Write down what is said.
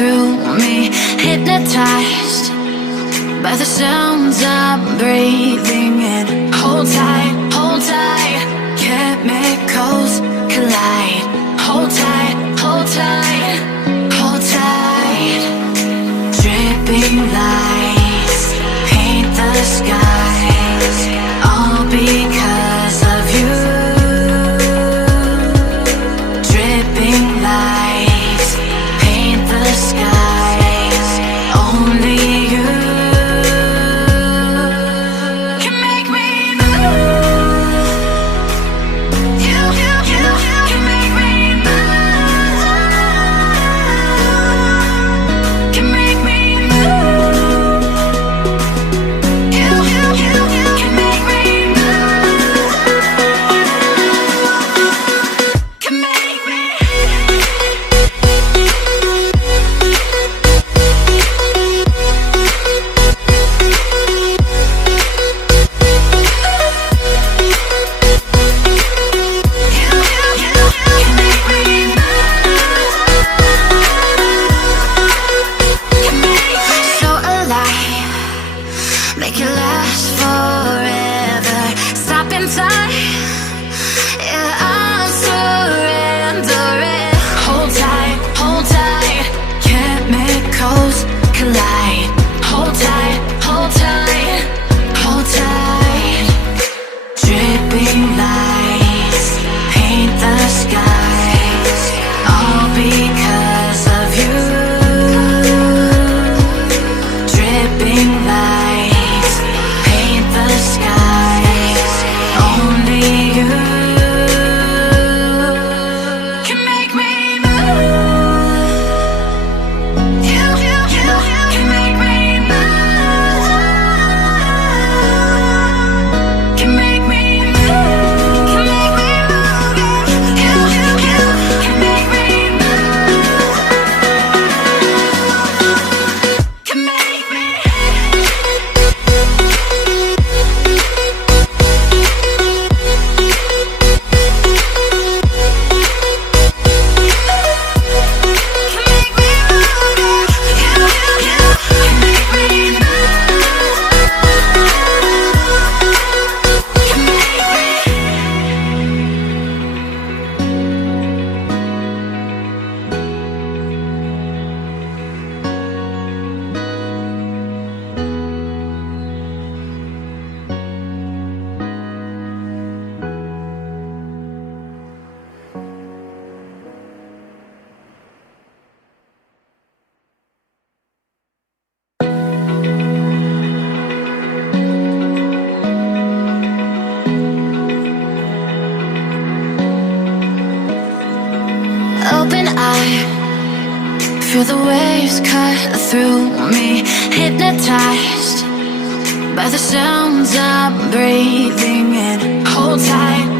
through me, hypnotized by the sounds I'm breathing in. Hold tight, chemicals collide. Hold tight, hold tight, hold tight. Dripping lights paint the skies, all because of you. Dripping lights paint the skies, only you can make me move. You can make me move. Can make me move. You can make me move. Can make me. So alive, make it last forever. Stop in time, yeah, I'll surrender it. Hold tight, chemicals collide. Hold tight, hold tight, hold tight. Dripping lights paint the skies, all because of you. Dripping lights paint the skies, only you can make me move. You can make me move. Can make me move. Can make me move. You can make me move. Can make me. Open eye, feel the waves cut through me, hypnotized by the sounds I'm breathing in. Hold tight,